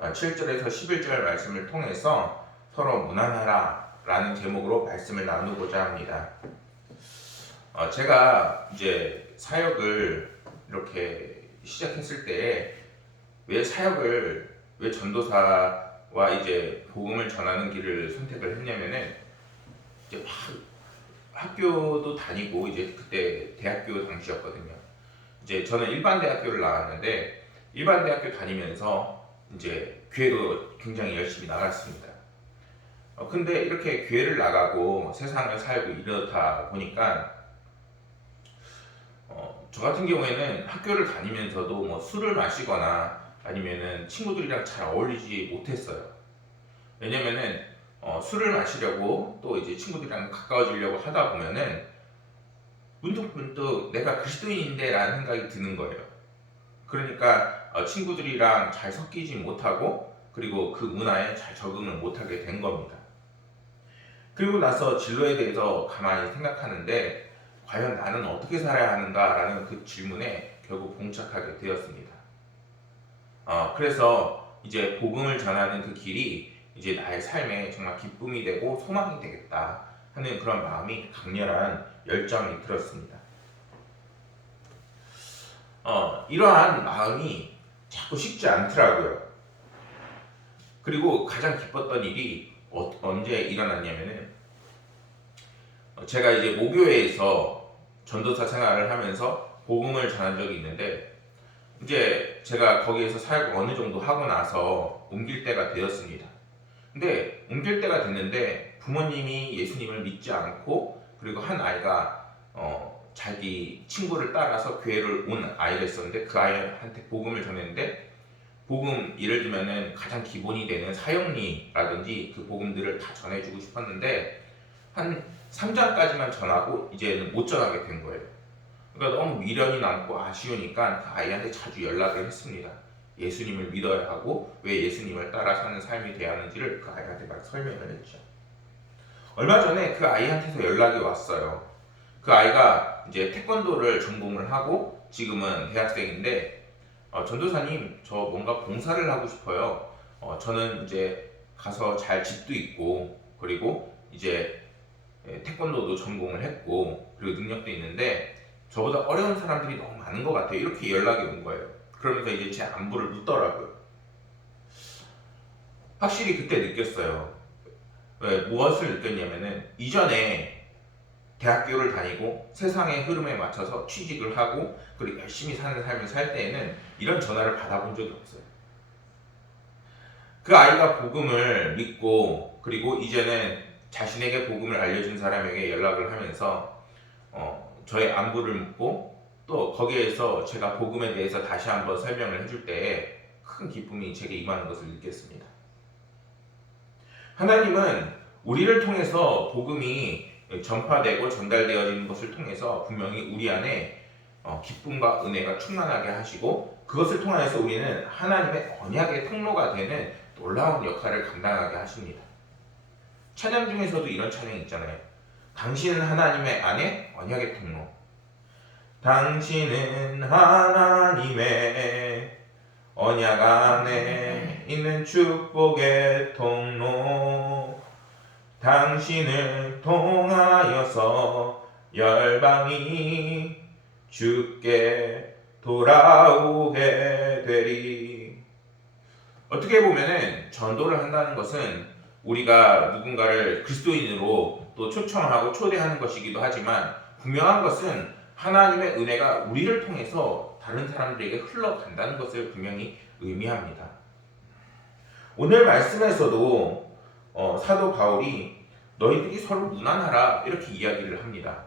7절에서 11절 말씀을 통해서 서로 무난하라 라는 제목으로 말씀을 나누고자 합니다. 제가 이제 사역을 이렇게 시작했을 때 왜 전도사와 이제 복음을 전하는 길을 선택을 했냐면은 이제 막 학교도 다니고 이제 그때 대학교 당시였거든요. 이제 저는 일반 대학교를 나왔는데 일반 대학교 다니면서 이제 교회도 굉장히 열심히 나갔습니다. 근데 이렇게 교회를 나가고 세상을 살고 이러다 보니까 저 같은 경우에는 학교를 다니면서도 뭐 술을 마시거나 아니면은 친구들이랑 잘 어울리지 못했어요. 왜냐면은 술을 마시려고 또 이제 친구들이랑 가까워지려고 하다 보면은 문득문득 내가 그리스도인인데 라는 생각이 드는 거예요. 그러니까 친구들이랑 잘 섞이지 못하고 그리고 그 문화에 잘 적응을 못하게 된 겁니다. 그리고 나서 진로에 대해서 가만히 생각하는데 과연 나는 어떻게 살아야 하는가라는 그 질문에 결국 봉착하게 되었습니다. 그래서 이제 복음을 전하는 그 길이 이제 나의 삶에 정말 기쁨이 되고 소망이 되겠다 하는 그런 마음이 강렬한 열정이 들었습니다. 이러한 마음이 자꾸 쉽지 않더라고요. 그리고 가장 기뻤던 일이 언제 일어났냐면은 제가 이제 모교회에서 전도사 생활을 하면서 복음을 전한 적이 있는데 이제 제가 거기에서 사역을 어느 정도 하고 나서 옮길 때가 되었습니다. 근데 옮길 때가 됐는데 부모님이 예수님을 믿지 않고 그리고 한 아이가 자기 친구를 따라서 교회를 온 아이가 있었는데 그 아이한테 복음을 전했는데 복음 예를 들면은 가장 기본이 되는 사형리라든지 그 복음들을 다 전해주고 싶었는데 한 3장까지만 전하고 이제는 못 전하게 된 거예요. 그러니까 너무 미련이 남고 아쉬우니까 그 아이한테 자주 연락을 했습니다. 예수님을 믿어야 하고 왜 예수님을 따라 사는 삶이 돼야 하는지를 그 아이한테 막 설명을 했죠. 얼마 전에 그 아이한테서 연락이 왔어요. 그 아이가 이제 태권도를 전공을 하고 지금은 대학생인데 전도사님 저 뭔가 봉사를 하고 싶어요. 저는 이제 가서 잘 집도 있고 그리고 이제 태권도도 전공을 했고 그리고 능력도 있는데 저보다 어려운 사람들이 너무 많은 것 같아요. 이렇게 연락이 온 거예요. 그러면서 이제 제 안부를 묻더라고요. 확실히 그때 느꼈어요. 무엇을 느꼈냐면은 이전에 대학교를 다니고 세상의 흐름에 맞춰서 취직을 하고 그리고 열심히 사는 삶을 살 때에는 이런 전화를 받아본 적이 없어요. 그 아이가 복음을 믿고 그리고 이제는 자신에게 복음을 알려준 사람에게 연락을 하면서 저의 안부를 묻고 또 거기에서 제가 복음에 대해서 다시 한번 설명을 해줄 때에 큰 기쁨이 제게 임하는 것을 느꼈습니다. 하나님은 우리를 통해서 복음이 전파되고 전달되어지는 것을 통해서 분명히 우리 안에 기쁨과 은혜가 충만하게 하시고 그것을 통해서 우리는 하나님의 언약의 통로가 되는 놀라운 역할을 감당하게 하십니다. 찬양 중에서도 이런 찬양이 있잖아요. 당신은 하나님의 안에 언약의 통로. 당신은 하나님의 언약 안에 있는 축복의 통로. 당신을 통하여서 열방이 주께 돌아오게 되리. 어떻게 보면은 전도를 한다는 것은 우리가 누군가를 그리스도인으로 또 초청하고 초대하는 것이기도 하지만 분명한 것은 하나님의 은혜가 우리를 통해서 다른 사람들에게 흘러간다는 것을 분명히 의미합니다. 오늘 말씀에서도 사도 바울이 너희들이 서로 무난하라 이렇게 이야기를 합니다.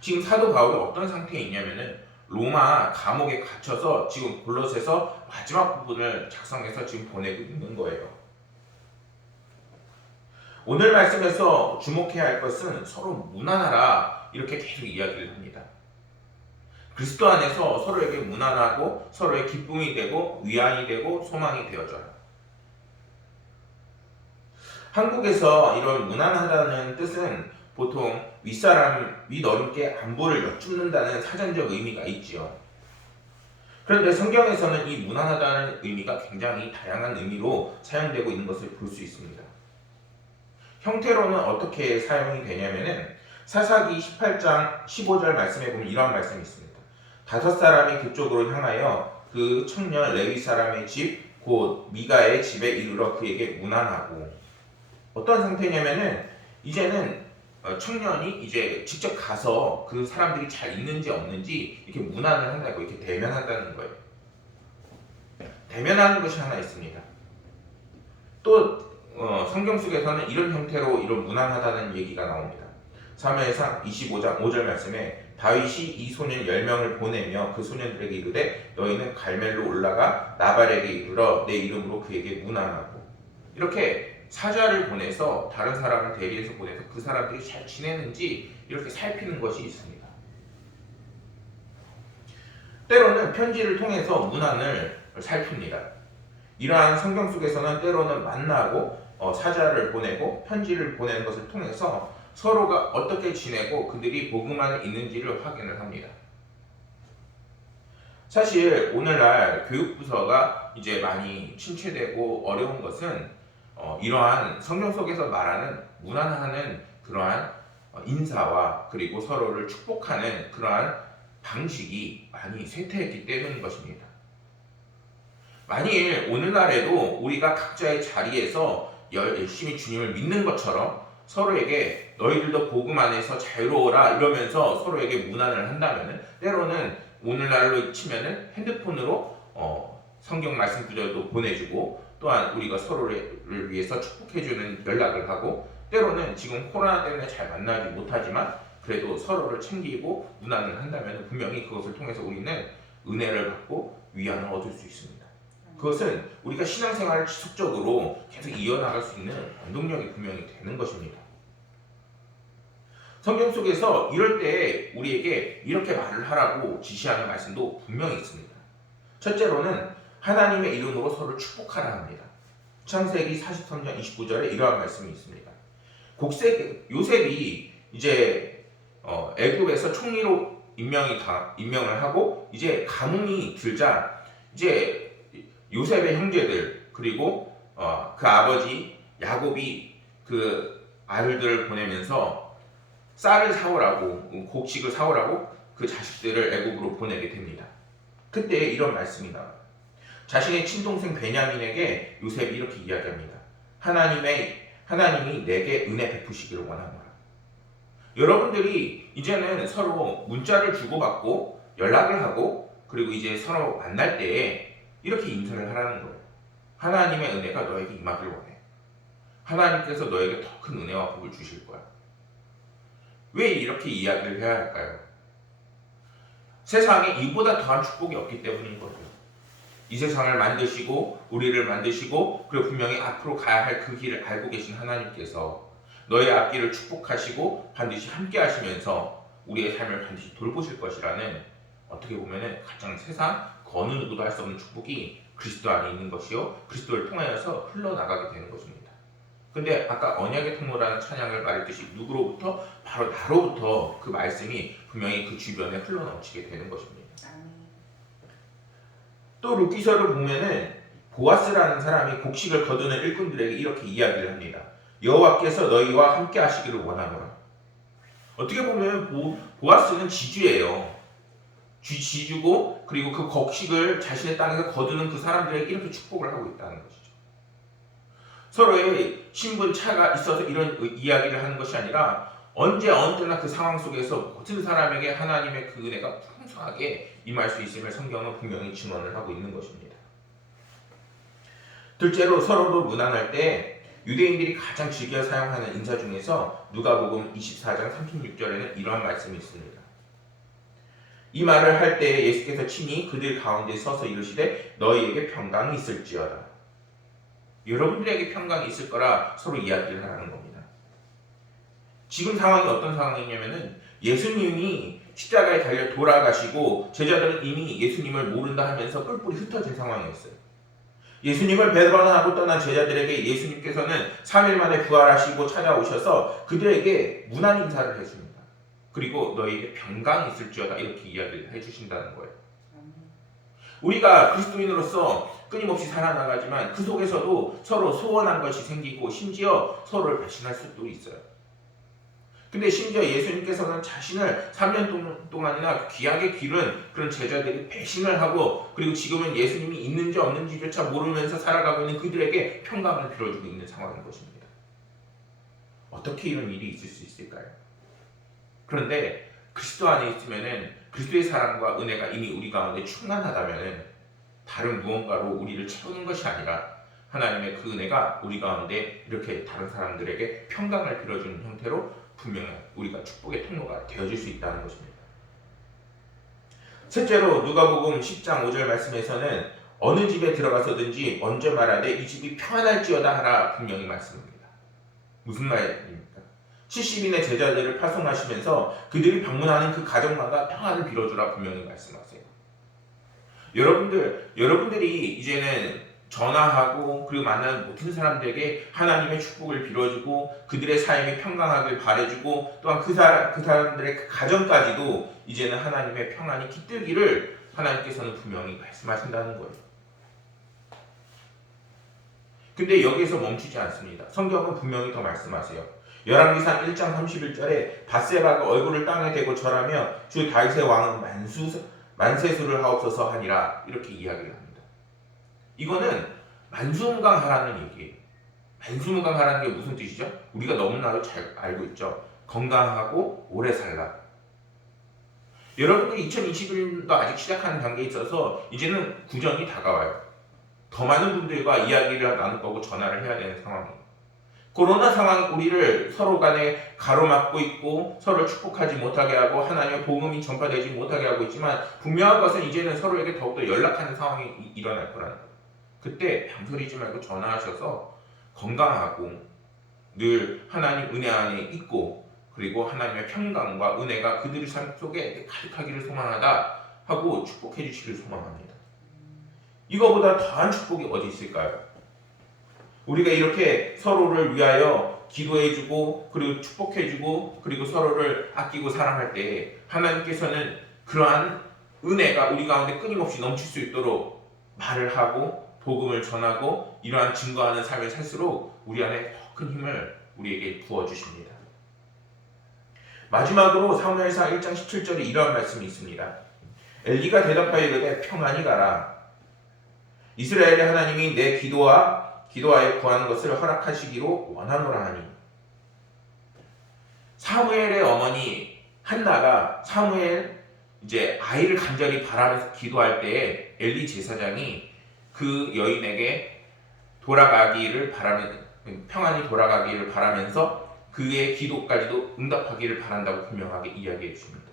지금 사도 바울이 어떤 상태에 있냐면은 로마 감옥에 갇혀서 지금 골로새서 마지막 부분을 작성해서 지금 보내고 있는 거예요. 오늘 말씀에서 주목해야 할 것은 서로 무난하라 이렇게 계속 이야기를 합니다. 그리스도 안에서 서로에게 무난하고 서로의 기쁨이 되고 위안이 되고 소망이 되어져라. 한국에서 이런 무난하다는 뜻은 보통 윗사람 윗어른께 안부를 여쭙는다는 사전적 의미가 있지요. 그런데 성경에서는 이 무난하다는 의미가 굉장히 다양한 의미로 사용되고 있는 것을 볼 수 있습니다. 형태로는 어떻게 사용이 되냐면은 사사기 18장 15절 말씀에 보면 이런 말씀이 있습니다. 5사람이 그쪽으로 향하여 그 청년 레위 사람의 집 곧 미가의 집에 이르러 그에게 문안하고, 어떤 상태냐면은 이제는 청년이 이제 직접 가서 그 사람들이 잘 있는지 없는지 이렇게 문안을 한다고, 이렇게 대면한다는 거예요. 대면하는 것이 하나 있습니다. 또 성경 속에서는 이런 형태로 이런 문안하다는 얘기가 나옵니다. 사무엘상 25장 5절 말씀에 다윗이 이 소년 10명을 보내며 그 소년들에게 이르되 너희는 갈멜로 올라가 나발에게 이르러 내 이름으로 그에게 문안하고, 이렇게 사자를 보내서 다른 사람을 대리해서 보내서 그 사람들이 잘 지내는지 이렇게 살피는 것이 있습니다. 때로는 편지를 통해서 문안을 살핍니다. 이러한 성경 속에서는 때로는 만나고 사자를 보내고 편지를 보내는 것을 통해서 서로가 어떻게 지내고 그들이 복음 안에 있는지를 확인을 합니다. 사실 오늘날 교육부서가 이제 많이 침체되고 어려운 것은 이러한 성경 속에서 말하는 문안하는 그러한 인사와 그리고 서로를 축복하는 그러한 방식이 많이 쇠퇴했기 때문인 것입니다. 만일 오늘날에도 우리가 각자의 자리에서 열심히 주님을 믿는 것처럼 서로에게 너희들도 복음 안에서 자유로워라 이러면서 서로에게 문안을 한다면은, 때로는 오늘날로 치면은 핸드폰으로 성경 말씀 구절도 보내주고, 또한 우리가 서로를 위해서 축복해주는 연락을 하고, 때로는 지금 코로나 때문에 잘 만나지 못하지만 그래도 서로를 챙기고 문안을 한다면 분명히 그것을 통해서 우리는 은혜를 받고 위안을 얻을 수 있습니다. 그것은 우리가 신앙생활을 지속적으로 계속 이어나갈 수 있는 원동력이 분명히 되는 것입니다. 성경 속에서 이럴 때 우리에게 이렇게 말을 하라고 지시하는 말씀도 분명히 있습니다. 첫째로는 하나님의 이름으로 서로를 축복하라 합니다. 창세기 43장 29절에 이러한 말씀이 있습니다. 요셉이 이제 애굽에서 총리로 임명을 하고 이제 가뭄이 들자 이제 요셉의 형제들 그리고 그 아버지 야곱이 그 아들들을 보내면서 쌀을 사오라고, 곡식을 사오라고 그 자식들을 애굽으로 보내게 됩니다. 그때 이런 말씀이 나와요. 자신의 친동생 베냐민에게 요셉이 이렇게 이야기합니다. 하나님이 내게 은혜 베푸시기를 원하노라. 여러분들이 이제는 서로 문자를 주고받고 연락을 하고 그리고 이제 서로 만날 때에 이렇게 인사를 하라는 거예요. 하나님의 은혜가 너에게 임하길 원해. 하나님께서 너에게 더 큰 은혜와 복을 주실 거야. 왜 이렇게 이야기를 해야 할까요? 세상에 이보다 더한 축복이 없기 때문인 거죠. 이 세상을 만드시고 우리를 만드시고 그리고 분명히 앞으로 가야 할 그 길을 알고 계신 하나님께서 너의 앞길을 축복하시고 반드시 함께 하시면서 우리의 삶을 반드시 돌보실 것이라는, 어떻게 보면 가장 세상 그 어느 누구도 할 수 없는 축복이 그리스도 안에 있는 것이요 그리스도를 통하여서 흘러나가게 되는 것입니다. 근데 아까 언약의 통로라는 찬양을 말했듯이 누구로부터? 바로 나로부터 그 말씀이 분명히 그 주변에 흘러넘치게 되는 것입니다. 또 룻기서를 보면은 보아스라는 사람이 곡식을 거두는 일꾼들에게 이렇게 이야기를 합니다. 여호와께서 너희와 함께 하시기를 원하노라. 어떻게 보면 보아스는 지주예요. 지주고 그리고 그 곡식을 자신의 땅에서 거두는 그 사람들에게 이렇게 축복을 하고 있다는 것이죠. 서로의 신분 차가 있어서 이런 이야기를 하는 것이 아니라 언제나 그 상황 속에서 모든 사람에게 하나님의 그 은혜가 풍성하게 임할 수 있음을 성경은 분명히 증언을 하고 있는 것입니다. 둘째로 서로도 문안할 때 유대인들이 가장 즐겨 사용하는 인사 중에서 누가복음 24장 36절에는 이러한 말씀이 있습니다. 이 말을 할 때 예수께서 친히 그들 가운데 서서 이르시되 너희에게 평강이 있을지어다. 여러분들에게 평강이 있을 거라 서로 이야기를 하는 겁니다. 지금 상황이 어떤 상황이냐면은 예수님이 십자가에 달려 돌아가시고 제자들은 이미 예수님을 모른다 하면서 뿔뿔이 흩어진 상황이었어요. 예수님을 배반하고 떠난 제자들에게 예수님께서는 3일 만에 부활하시고 찾아오셔서 그들에게 문안 인사를 해줍니다. 그리고 너희에게 평강이 있을지어다 이렇게 이야기를 해주신다는 거예요. 우리가 그리스도인으로서 끊임없이 살아나가지만 그 속에서도 서로 소원한 것이 생기고 심지어 서로를 배신할 수도 있어요. 근데 심지어 예수님께서는 자신을 3년 동안이나 귀하게 기른 그런 제자들이 배신을 하고 그리고 지금은 예수님이 있는지 없는지조차 모르면서 살아가고 있는 그들에게 평강을 빌어주고 있는 상황인 것입니다. 어떻게 이런 일이 있을 수 있을까요? 그런데 그리스도 안에 있으면은 그리스도의 사랑과 은혜가 이미 우리 가운데 충만하다면은 다른 무언가로 우리를 채우는 것이 아니라 하나님의 그 은혜가 우리 가운데 이렇게 다른 사람들에게 평강을 빌어주는 형태로 분명히 우리가 축복의 통로가 되어질 수 있다는 것입니다. 셋째로 누가복음 10장 5절 말씀에서는 어느 집에 들어가서든지 먼저 말하되 이 집이 평안할지어다 하라 분명히 말씀합니다. 무슨 말입니까? 70인의 제자들을 파송하시면서 그들이 방문하는 그 가정마다 평안을 빌어주라 분명히 말씀하세요. 여러분들이 이제는 전화하고 그리고 만나는 모든 사람들에게 하나님의 축복을 빌어주고 그들의 삶이 평강하길 바라주고 또한 그 사람들의 그 가정까지도 이제는 하나님의 평안이 깃들기를 하나님께서는 분명히 말씀하신다는 거예요. 근데 여기에서 멈추지 않습니다. 성경은 분명히 더 말씀하세요. 열왕기상 1장 31절에 밧세바가 얼굴을 땅에 대고 절하며 주 다윗의 왕은 만세수를 하옵소서 하니라 이렇게 이야기를 합니다. 이거는 만수무강하라는 얘기예요. 만수무강하라는 게 무슨 뜻이죠? 우리가 너무나도 잘 알고 있죠. 건강하고 오래 살라. 여러분들이 2021년도 아직 시작하는 단계에 있어서 이제는 구정이 다가와요. 더 많은 분들과 이야기를 나눌 거고 전화를 해야 되는 상황이에요. 코로나 상황 우리를 서로 간에 가로막고 있고 서로 축복하지 못하게 하고 하나님의 복음이 전파되지 못하게 하고 있지만 분명한 것은 이제는 서로에게 더욱더 연락하는 상황이 일어날 거라는 거예요. 그때 방설이지 말고 전화하셔서 건강하고 늘 하나님 은혜 안에 있고 그리고 하나님의 평강과 은혜가 그들의 삶 속에 가득하기를 소망하다 하고 축복해 주시기를 소망합니다. 이거보다 더한 축복이 어디 있을까요? 우리가 이렇게 서로를 위하여 기도해주고 그리고 축복해주고 그리고 서로를 아끼고 사랑할 때 하나님께서는 그러한 은혜가 우리 가운데 끊임없이 넘칠 수 있도록 말을 하고 복음을 전하고 이러한 증거하는 삶을 살수록 우리 안에 더 큰 힘을 우리에게 부어주십니다. 마지막으로 사무엘상 1장 17절에 이러한 말씀이 있습니다. 엘리가 대답하여 이르되 평안히 가라. 이스라엘의 하나님이 내 기도하여 구하는 것을 허락하시기로 원하노라 하니. 사무엘의 어머니 한나가 사무엘 이제 아이를 간절히 바라면서 기도할 때에 엘리 제사장이 그 여인에게 평안히 돌아가기를 바라면서 그의 기도까지도 응답하기를 바란다고 분명하게 이야기해 주십니다.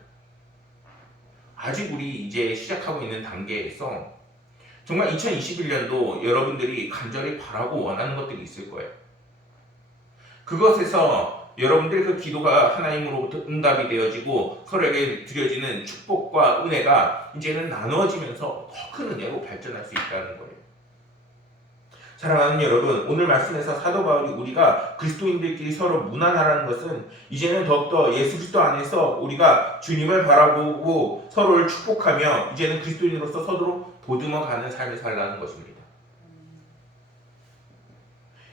아직 우리 이제 시작하고 있는 단계에서 정말 2021년도 여러분들이 간절히 바라고 원하는 것들이 있을 거예요. 그것에서 여러분들의 그 기도가 하나님으로부터 응답이 되어지고 서로에게 드려지는 축복과 은혜가 이제는 나누어지면서 더 큰 은혜로 발전할 수 있다는 거예요. 사랑하는 여러분, 오늘 말씀에서 사도 바울이 우리가 그리스도인들끼리 서로 무난하라는 것은 이제는 더욱더 예수 그리스도 안에서 우리가 주님을 바라보고 서로를 축복하며 이제는 그리스도인으로서 서로 보듬어가는 삶을 살라는 것입니다.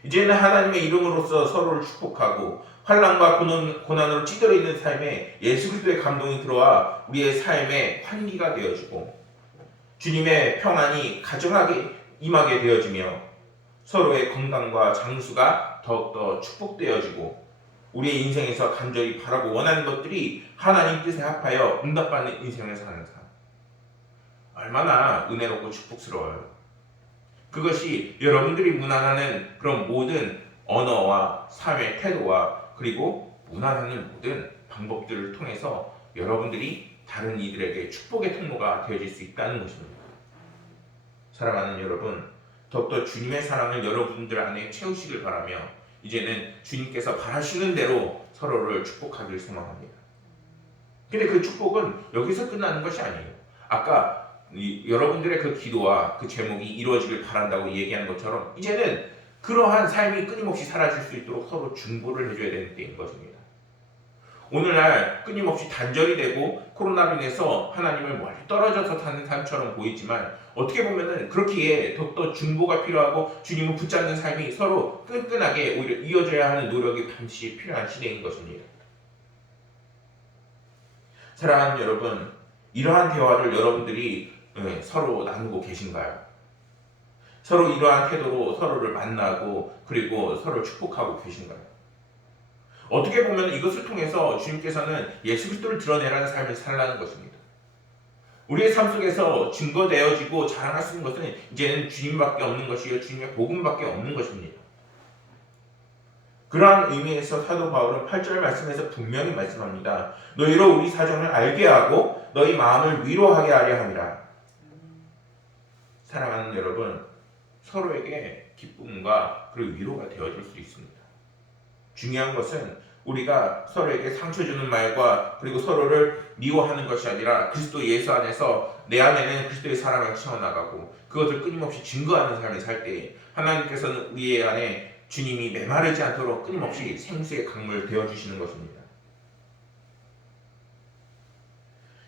이제는 하나님의 이름으로서 서로를 축복하고 환난과 고난으로 찌들어 있는 삶에 예수 그리스도의 감동이 들어와 우리의 삶에 환기가 되어지고 주님의 평안이 가정하게 임하게 되어지며 서로의 건강과 장수가 더욱더 축복되어지고 우리의 인생에서 간절히 바라고 원하는 것들이 하나님 뜻에 합하여 응답받는 인생을 사는 삶. 얼마나 은혜롭고 축복스러워요. 그것이 여러분들이 무난하는 그런 모든 언어와 삶의 태도와 그리고 무난하는 모든 방법들을 통해서 여러분들이 다른 이들에게 축복의 통로가 되어질 수 있다는 것입니다. 사랑하는 여러분, 더욱더 주님의 사랑을 여러분들 안에 채우시길 바라며 이제는 주님께서 바라시는 대로 서로를 축복하길 소망합니다. 근데 그 축복은 여기서 끝나는 것이 아니에요. 아까 여러분들의 그 기도와 그 제목이 이루어지길 바란다고 얘기한 것처럼 이제는 그러한 삶이 끊임없이 사라질 수 있도록 서로 중보를 해줘야 되는 때인 것입니다. 오늘날 끊임없이 단절이 되고 코로나로 인해서 하나님을 멀리 떨어져서 사는 삶처럼 보이지만 어떻게 보면은 그렇기에 더욱더 중보가 필요하고 주님을 붙잡는 삶이 서로 끈끈하게 오히려 이어져야 하는 노력이 반드시 필요한 시대인 것입니다. 사랑하는 여러분, 이러한 대화를 여러분들이 서로 나누고 계신가요? 서로 이러한 태도로 서로를 만나고 그리고 서로를 축복하고 계신가요? 어떻게 보면 이것을 통해서 주님께서는 예수 그리스도를 드러내라는 삶을 살라는 것입니다. 우리의 삶 속에서 증거되어지고 자랑할 수 있는 것은 이제는 주님밖에 없는 것이요 주님의 복음밖에 없는 것입니다. 그러한 의미에서 사도 바울은 8절 말씀에서 분명히 말씀합니다. 너희로 우리 사정을 알게 하고 너희 마음을 위로하게 하려 함이라. 사랑하는 여러분, 서로에게 기쁨과 그리고 위로가 되어줄 수 있습니다. 중요한 것은 우리가 서로에게 상처 주는 말과 그리고 서로를 미워하는 것이 아니라 그리스도 예수 안에서 내 안에는 그리스도의 사랑을 채워나가고 그것을 끊임없이 증거하는 삶을 살 때 하나님께서는 우리의 안에 주님이 메마르지 않도록 끊임없이 생수의 강물 되어주시는 것입니다.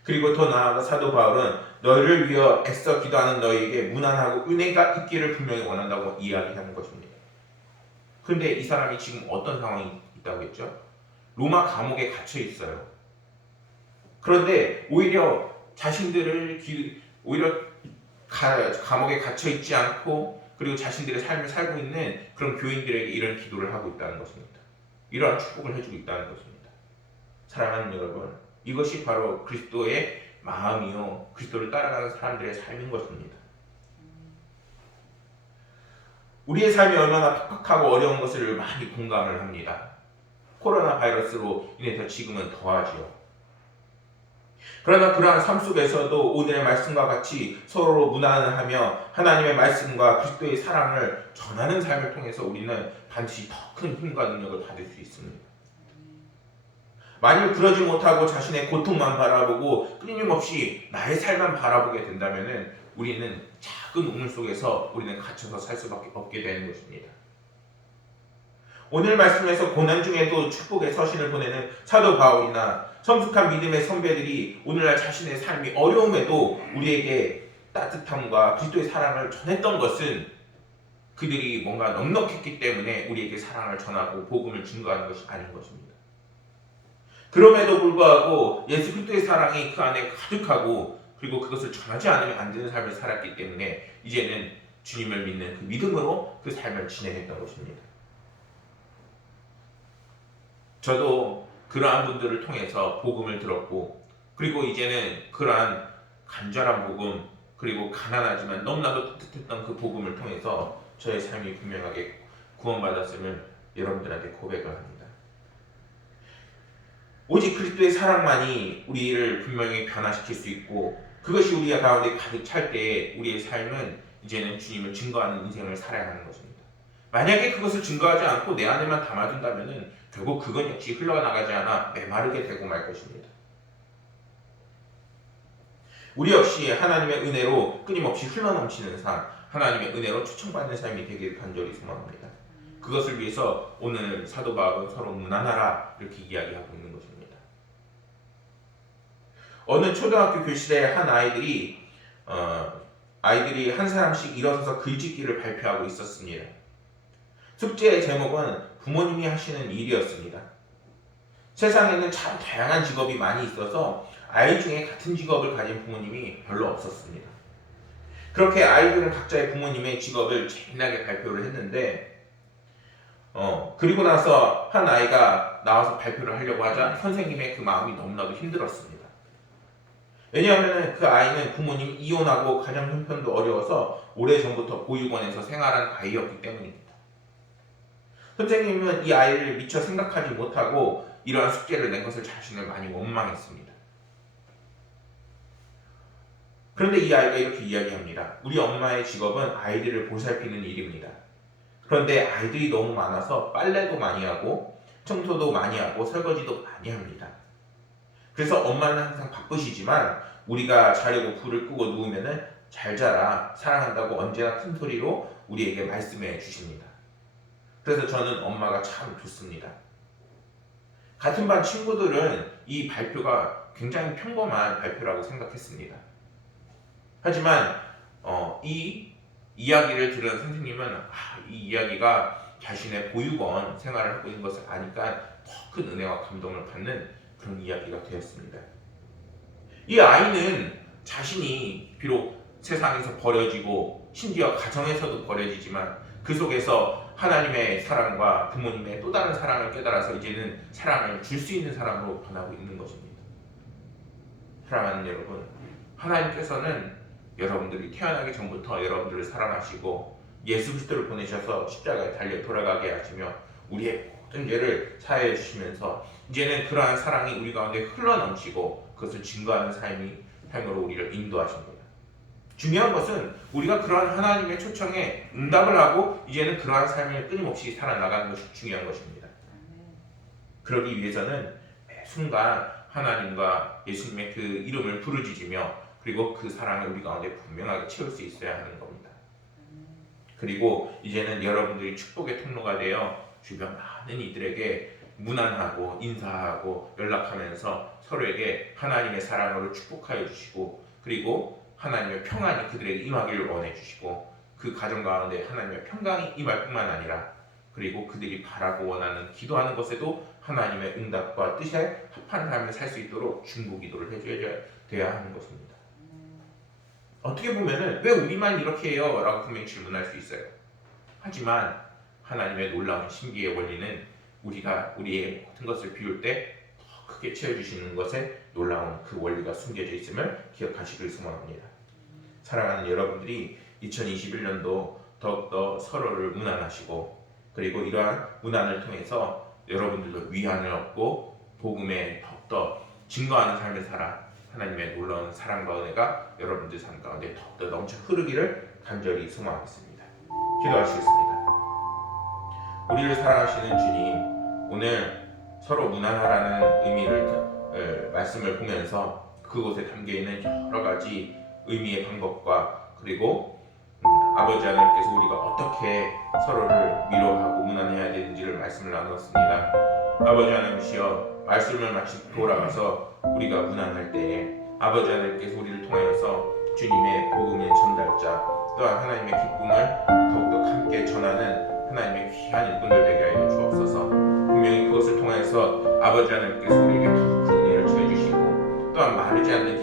그리고 더 나아가 사도 바울은 너희를 위하여 애써 기도하는 너희에게 무난하고 은혜가 있기를 분명히 원한다고 이야기하는 것입니다. 그런데 이 사람이 지금 어떤 상황이 있다고 했죠? 로마 감옥에 갇혀 있어요. 그런데 오히려 자신들을 감옥에 갇혀 있지 않고 그리고 자신들의 삶을 살고 있는 그런 교인들에게 이런 기도를 하고 있다는 것입니다. 이러한 축복을 해주고 있다는 것입니다. 사랑하는 여러분, 이것이 바로 그리스도의 마음이요 그리스도를 따라가는 사람들의 삶인 것입니다. 우리의 삶이 얼마나 팍팍하고 어려운 것을 많이 공감을 합니다. 코로나 바이러스로 인해서 지금은 더하지요. 그러나 그러한 삶 속에서도 오늘의 말씀과 같이 서로 무난하며 하나님의 말씀과 그리스도의 사랑을 전하는 삶을 통해서 우리는 반드시 더 큰 힘과 능력을 받을 수 있습니다. 만일 그러지 못하고 자신의 고통만 바라보고 끊임없이 나의 삶만 바라보게 된다면 우리는 작은 우물 속에서 우리는 갇혀서 살 수밖에 없게 되는 것입니다. 오늘 말씀에서 고난 중에도 축복의 서신을 보내는 사도 바울이나 성숙한 믿음의 선배들이 오늘날 자신의 삶이 어려움에도 우리에게 따뜻함과 그리스도의 사랑을 전했던 것은 그들이 뭔가 넉넉했기 때문에 우리에게 사랑을 전하고 복음을 증거하는 것이 아닌 것입니다. 그럼에도 불구하고 예수 그리스도의 사랑이 그 안에 가득하고 그리고 그것을 전하지 않으면 안 되는 삶을 살았기 때문에 이제는 주님을 믿는 그 믿음으로 그 삶을 진행했던 것입니다. 저도 그러한 분들을 통해서 복음을 들었고 그리고 이제는 그러한 간절한 복음 그리고 가난하지만 너무나도 따뜻했던 그 복음을 통해서 저의 삶이 분명하게 구원받았음을 여러분들한테 고백을 합니다. 오직 그리스도의 사랑만이 우리를 분명히 변화시킬 수 있고 그것이 우리 가운데 가득 찰 때에 우리의 삶은 이제는 주님을 증거하는 인생을 살아야 하는 것입니다. 만약에 그것을 증거하지 않고 내 안에만 담아둔다면 결국 그건 역시 흘러나가지 않아 메마르게 되고 말 것입니다. 우리 역시 하나님의 은혜로 끊임없이 흘러넘치는 삶, 하나님의 은혜로 초청받는 삶이 되기를 간절히 소망합니다. 그것을 위해서 오늘 사도 바울은 서로 무난하라 이렇게 이야기하고 있는 것입니다. 어느 초등학교 교실에 한 아이들이 한 사람씩 일어서서 글짓기를 발표하고 있었습니다. 숙제의 제목은 부모님이 하시는 일이었습니다. 세상에는 참 다양한 직업이 많이 있어서 아이 중에 같은 직업을 가진 부모님이 별로 없었습니다. 그렇게 아이들은 각자의 부모님의 직업을 재미나게 발표를 했는데 그리고 나서 한 아이가 나와서 발표를 하려고 하자 선생님의 그 마음이 너무나도 힘들었습니다. 왜냐하면 그 아이는 부모님이 이혼하고 가정 형편도 어려워서 오래전부터 보육원에서 생활한 아이였기 때문입니다. 선생님은 이 아이를 미처 생각하지 못하고 이러한 숙제를 낸 것을 자신을 많이 원망했습니다. 그런데 이 아이가 이렇게 이야기합니다. 우리 엄마의 직업은 아이들을 보살피는 일입니다. 그런데 아이들이 너무 많아서 빨래도 많이 하고 청소도 많이 하고 설거지도 많이 합니다. 그래서 엄마는 항상 바쁘시지만 우리가 자려고 불을 끄고 누우면 잘 자라 사랑한다고 언제나 큰 소리로 우리에게 말씀해 주십니다. 그래서 저는 엄마가 참 좋습니다. 같은 반 친구들은 이 발표가 굉장히 평범한 발표라고 생각했습니다. 하지만 이 이야기를 들은 선생님은 이 이야기가 자신의 보육원 생활을 하고 있는 것을 아니까 더 큰 은혜와 감동을 받는 그런 이야기가 되었습니다. 이 아이는 자신이 비록 세상에서 버려지고 심지어 가정에서도 버려지지만 그 속에서 하나님의 사랑과 부모님의 또 다른 사랑을 깨달아서 이제는 사랑을 줄 수 있는 사람으로 변하고 있는 것입니다. 사랑하는 여러분, 하나님께서는 여러분들이 태어나기 전부터 여러분들을 사랑하시고 예수 그리스도를 보내셔서 십자가에 달려 돌아가게 하시며 우리의 모든 죄를 사하여 주시면서 이제는 그러한 사랑이 우리 가운데 흘러넘치고 그것을 증거하는 삶으로 우리를 인도하십니다. 중요한 것은 우리가 그러한 하나님의 초청에 응답을 하고 이제는 그러한 삶을 끊임없이 살아나가는 것이 중요한 것입니다. 그러기 위해서는 매 순간 하나님과 예수님의 그 이름을 부르짖으며 그리고 그 사랑을 우리 가운데 분명하게 채울 수 있어야 하는 겁니다. 그리고 이제는 여러분들이 축복의 통로가 되어 주변 많은 이들에게 문안하고 인사하고 연락하면서 서로에게 하나님의 사랑으로 축복하여 주시고 그리고 하나님의 평안이 그들에게 임하기를 원해 주시고 그 가정 가운데 하나님의 평강이 임할 뿐만 아니라 그리고 그들이 바라고 원하는 기도하는 것에도 하나님의 응답과 뜻에 합한 삶을 살 수 있도록 중보기도를 해줘야 하는 것입니다. 어떻게 보면은 왜 우리만 이렇게 해요? 라고 분명히 질문할 수 있어요. 하지만 하나님의 놀라운 신비의 원리는 우리가 우리의 모든 것을 비울 때 더 크게 채워주시는 것에 놀라운 그 원리가 숨겨져 있음을 기억하시길 소망합니다. 사랑하는 여러분들이 2021년도 더욱더 서로를 문안하시고 그리고 이러한 문안을 통해서 여러분들도 위안을 얻고 복음에 더욱더 증거하는 삶을 살아 하나님의 놀라운 사랑과 은혜가 여러분들 삶 가운데 더욱더 넘쳐 흐르기를 간절히 소망하겠습니다. 기도하시겠습니다. 우리를 사랑하시는 주님, 오늘 서로 문안하라는 의미를 말씀을 보면서 그곳에 담겨있는 여러 가지 의미의 방법과 그리고 아버지 하나님께서 우리가 어떻게 서로를 위로하고 문안해야 되는지를 말씀을 나누었습니다. 아버지 하나님이시여, 말씀을 마치고 돌아가서 우리가 문안할 때에 아버지 하나님께서 우리를 통하여서 주님의 복음의 전달자 또한 하나님의 기쁨을 더욱더 함께 전하는 하나님의 귀한 일꾼들 되게 하여 주옵소서. 분명히 그것을 통해서 아버지 하나님께서 우리에게 더 큰 은혜를 주어주시고 또한 마르지 않는